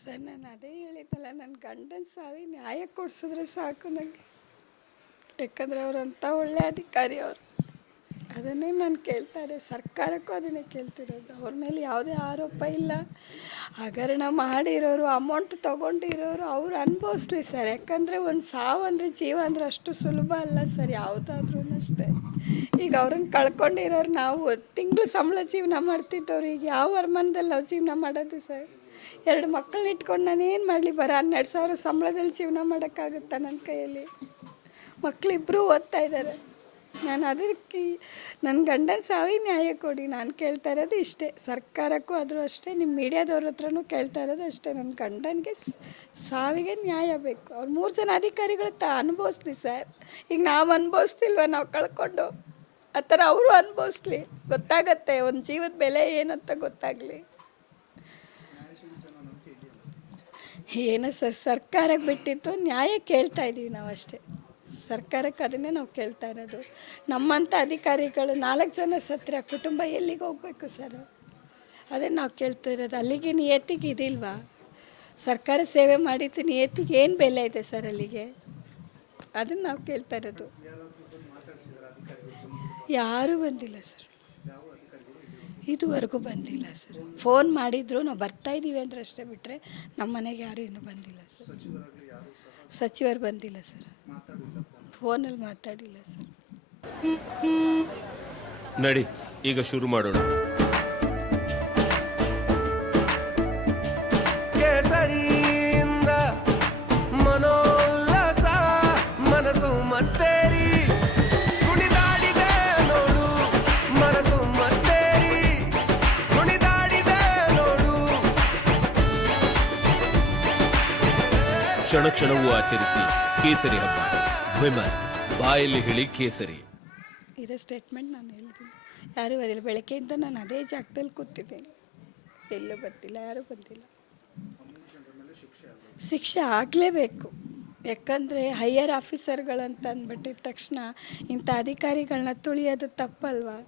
Sir ನಾನು ಅದೇ ಹೇಳಿದ್ದಲ್ಲ, ನನ್ನ ಗಂಡನ ಸಾವಿ ನ್ಯಾಯ ಕೊಡಿಸಿದ್ರೆ ಸಾಕು ನನಗೆ. ಯಾಕಂದರೆ ಅವರಂಥ ಒಳ್ಳೆಯ ಅಧಿಕಾರಿ ಅವರು. ಅದನ್ನೇ ನಾನು ಕೇಳ್ತಾರೆ, ಸರ್ಕಾರಕ್ಕೂ ಅದನ್ನೇ ಕೇಳ್ತಿರೋದು. ಅವ್ರ ಮೇಲೆ ಯಾವುದೇ ಆರೋಪ ಇಲ್ಲ. ಹಗರಣ ಮಾಡಿರೋರು, ಅಮೌಂಟ್ ತೊಗೊಂಡಿರೋರು ಅವ್ರು ಅನುಭವಿಸ್ಲಿ ಸರ್. ಯಾಕಂದರೆ ಒಂದು ಸಾವು ಅಂದರೆ ಜೀವ ಅಂದರೆ ಅಷ್ಟು ಸುಲಭ ಅಲ್ಲ ಸರ್, ಯಾವುದಾದ್ರೂ ಅಷ್ಟೇ. ಈಗ ಅವ್ರನ್ನ ಕಳ್ಕೊಂಡಿರೋರು ನಾವು ತಿಂಗಳು ಸಂಬಳ ಜೀವನ ಮಾಡ್ತಿದ್ದವ್ರು. ಈಗ ಯಾವ ವರಮಾನದಲ್ಲಿ ನಾವು ಜೀವನ ಮಾಡೋದು ಸರ್? 2 ಮಕ್ಕಳನ್ನ ಇಟ್ಕೊಂಡು ನಾನು ಏನು ಮಾಡಲಿ? 12,000 ಸಂಬಳದಲ್ಲಿ ಜೀವನ ಮಾಡೋಕ್ಕಾಗುತ್ತಾ ನನ್ನ ಕೈಯಲ್ಲಿ? ಮಕ್ಕಳಿಬ್ಬರೂ ಓದ್ತಾ ಇದ್ದಾರೆ. ನಾನು ಅದಕ್ಕೆ ನನ್ನ ಗಂಡನ ಸಾವಿ ನ್ಯಾಯ ಕೊಡಿ. ನಾನು ಕೇಳ್ತಾ ಇರೋದು ಇಷ್ಟೇ. ಸರ್ಕಾರಕ್ಕೂ ಆದರೂ ಅಷ್ಟೇ, ನಿಮ್ಮ ಮೀಡಿಯಾದವ್ರ ಹತ್ರನೂ ಕೇಳ್ತಾ ಇರೋದು ಅಷ್ಟೇ. ನನ್ನ ಗಂಡನಿಗೆ ಸಾವಿಗೆ ನ್ಯಾಯ ಬೇಕು. ಅವ್ರು 3 ಜನ ಅಧಿಕಾರಿಗಳು ಅನುಭವಿಸ್ಲಿ ಸರ್. ಈಗ ನಾವು ಅನುಭವಿಸ್ತಿಲ್ವ? ನಾವು ಕಳ್ಕೊಂಡು ಆ ಥರ ಅವರು ಅನುಭವಿಸ್ಲಿ. ಗೊತ್ತಾಗತ್ತೆ ಒಂದು ಜೀವದ ಬೆಲೆ ಏನಂತ ಗೊತ್ತಾಗಲಿ. ಏನು ಸರ್, ಸರ್ಕಾರಕ್ಕೆ ಬಿಟ್ಟಿತ್ತು ನ್ಯಾಯ ಕೇಳ್ತಾ ಇದ್ದೀವಿ ನಾವು ಅಷ್ಟೇ. ಸರ್ಕಾರಕ್ಕೆ ಅದನ್ನೇ ನಾವು ಕೇಳ್ತಾ ಇರೋದು. ನಮ್ಮಂಥ ಅಧಿಕಾರಿಗಳು 4 ಜನ ಸತ್ರೆ ಆ ಕುಟುಂಬ ಎಲ್ಲಿಗೆ ಹೋಗಬೇಕು ಸರ್? ಅದೇ ನಾವು ಕೇಳ್ತಾ ಇರೋದು. ಅಲ್ಲಿಗೆ ನಿಯತ್ತಿಗೆ ಇದಿಲ್ವಾ? ಸರ್ಕಾರ ಸೇವೆ ಮಾಡಿದ್ದು ನಿಯತ್ತಿಗೆ ಏನು ಬೆಲೆ ಇದೆ ಸರ್ ಅಲ್ಲಿಗೆ? ಅದನ್ನು ನಾವು ಕೇಳ್ತಾ ಇರೋದು. ಯಾರೂ ಬಂದಿಲ್ಲ ಸರ್, ಇದುವರೆಗೂ ಬಂದಿಲ್ಲ ಸರ್. ಫೋನ್ ಮಾಡಿದ್ರು, ನಾವು ಬರ್ತಾಯಿದ್ದೀವಿ ಅಂದ್ರೆ ಅಷ್ಟೇ, ಬಿಟ್ಟರೆ ನಮ್ಮ ಮನೆಗೆ ಯಾರೂ ಇನ್ನೂ ಬಂದಿಲ್ಲ ಸರ್. ಸಚಿವರು ಬಂದಿಲ್ಲ ಸರ್, ಫೋನಲ್ಲಿ ಮಾತಾಡಿಲ್ಲ ಸರ್. ನಡಿ ಈಗ ಶುರು ಮಾಡೋಣ. ಕೇಸರಿಯಿಂದ ಮನೋಲ್ಲಾಸ ಮನಸ್ಸು ಮತ್ತೇರಿ ಕುಣಿದಾಡಿದೆ ನೋಡು, ಮನಸ್ಸು ಮತ್ತೇರಿ ಕುಣಿದಾಡಿದೆ ನೋಡು. ಕ್ಷಣ ಕ್ಷಣವೂ ಆಚರಿಸಿ ಕೇಸರಿ ಹಬ್ಬ. ವಿಮಲ್ ಬಾಯಲ್ಲಿ ಹೇಳಿ ಕೇಸರಿ. ಇರೋ ಸ್ಟೇಟ್ಮೆಂಟ್ ನಾನು ಹೇಳ್ತೀನಿ. ಯಾರೂ ಬಂದಿಲ್ಲ. ಬೆಳಗ್ಗೆಯಿಂದ ನಾನು ಅದೇ ಜಾಗದಲ್ಲಿ ಕೂತಿದ್ದೇನೆ, ಎಲ್ಲೂ ಬಂದಿಲ್ಲ, ಯಾರೂ ಬಂದಿಲ್ಲ. ಶಿಕ್ಷೆ ಆಗಲೇಬೇಕು. ಯಾಕಂದರೆ ಹೈಯರ್ ಆಫೀಸರ್ಗಳಂತ ಅಂದ್ಬಿಟ್ಟಿದ ತಕ್ಷಣ ಇಂಥ ಅಧಿಕಾರಿಗಳನ್ನ ತುಳಿಯೋದು ತಪ್ಪಲ್ವಾ?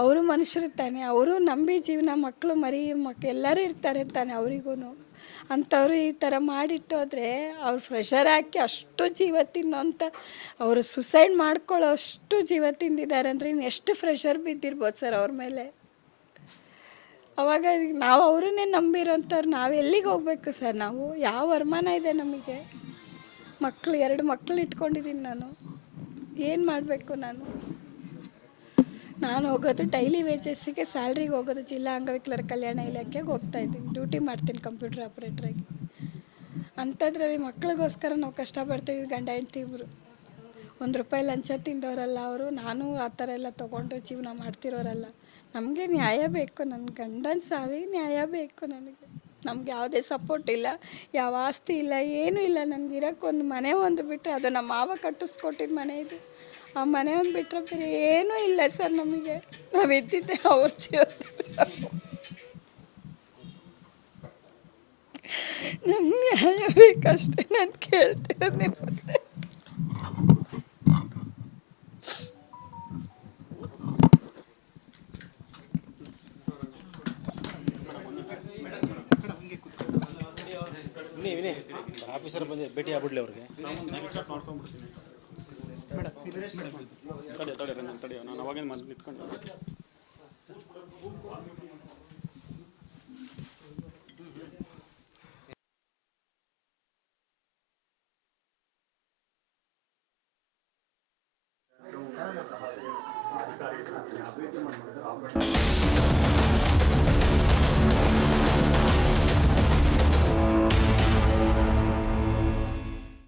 ಅವರು ಮನುಷ್ಯರು ತಾನೆ, ಅವರು ನಂಬಿ ಜೀವನ, ಮಕ್ಕಳು ಮರಿ ಎಲ್ಲರೂ ಇರ್ತಾರೆ ತಾನೆ ಅವರಿಗೂ. ಅಂಥವ್ರು ಈ ಥರ ಮಾಡಿಟ್ಟೋದ್ರೆ ಅವ್ರು ಫ್ರೆಷರ್ ಹಾಕಿ ಅಷ್ಟು ಜೀವ ತಿನ್ನೋಂಥ, ಅವರು ಸುಸೈಡ್ ಮಾಡ್ಕೊಳ್ಳೋ ಅಷ್ಟು ಜೀವ ತಿಂದಿದ್ದಾರೆ ಅಂದರೆ ಇನ್ನು ಎಷ್ಟು ಫ್ರೆಷರ್ ಬಿದ್ದಿರ್ಬೋದು ಸರ್ ಅವ್ರ ಮೇಲೆ? ಅವಾಗ ನಾವು ಅವರನ್ನೇ ನಂಬಿರೋಂಥವ್ರು ನಾವು ಎಲ್ಲಿಗೆ ಹೋಗ್ಬೇಕು ಸರ್? ನಾವು ಯಾವ ವರಮಾನ ಇದೆ ನಮಗೆ? 2 ಮಕ್ಕಳು ಇಟ್ಕೊಂಡಿದ್ದೀನಿ ನಾನು, ಏನು ಮಾಡಬೇಕು ನಾನು? ನಾನು ಹೋಗೋದು ಡೈಲಿ ವೇಜಸ್ಸಿಗೆ, ಸ್ಯಾಲ್ರಿಗೆ ಹೋಗೋದು ಜಿಲ್ಲಾ ಅಂಗವಿಕಲರ ಕಲ್ಯಾಣ ಇಲಾಖೆಗೆ ಹೋಗ್ತಾಯಿದ್ದೀನಿ. ಡ್ಯೂಟಿ ಮಾಡ್ತೀನಿ ಕಂಪ್ಯೂಟರ್ ಆಪ್ರೇಟ್ರಾಗಿ. ಅಂಥದ್ರಲ್ಲಿ ಮಕ್ಕಳಿಗೋಸ್ಕರ ನಾವು ಕಷ್ಟಪಡ್ತಿದ್ವಿ. ಗಂಡ ಹೆಂಡ್ತಿ ಇಬ್ಬರು ₹1 ಲಂಚ ತಿಂದವರಲ್ಲ ಅವರು. ನಾನು ಆ ಥರ ಎಲ್ಲ ತೊಗೊಂಡು ಜೀವನ ಮಾಡ್ತಿರೋರಲ್ಲ. ನಮಗೆ ನ್ಯಾಯ ಬೇಕು. ನನ್ನ ಗಂಡನ ಸಾವಿಗೆ ನ್ಯಾಯ ಬೇಕು ನನಗೆ. ನಮ್ಗೆ ಯಾವುದೇ ಸಪೋರ್ಟ್ ಇಲ್ಲ, ಯಾವ ಆಸ್ತಿ ಇಲ್ಲ, ಏನೂ ಇಲ್ಲ. ನನಗೆ ಇರೋಕ್ಕೊಂದು ಮನೆ ಒಂದು ಬಿಟ್ಟರೆ ಅದು ನಮ್ಮ ಮಾವ ಕಟ್ಟಿಸ್ಕೊಟ್ಟಿದ್ದ ಮನೆ ಇದು. ಆ ಮನೆ ಒಂದು ಬಿಟ್ಟರೆ ಬೇರೆ ಏನೂ ಇಲ್ಲ ಸರ್ ನಮಗೆ. ನಾವು ಇದ್ದಿದ್ದೆ ಅವ್ರ ಜೀವನದಲ್ಲಿ. ನಮ್ಗೆ ನ್ಯಾಯ ಬೇಕಷ್ಟೇ ನಾನು ಕೇಳ್ತಿರೋದು ನಿಮ್ಮತ್ತೆ. ಆಫೀಸರ್ ಬಂದು ಭೇಟಿ ಆಗ್ಬಿಡ್ಲಿ ಅವ್ರಿಗೆ. ತಡೆಯ ನಾನು ಅವಾಗ ನಿಂತ್ಕೊಂಡು ಅಧಿಕಾರಿಗಳನ್ನ ಭೇಟಿ ಮಾಡಿದ್ರೆ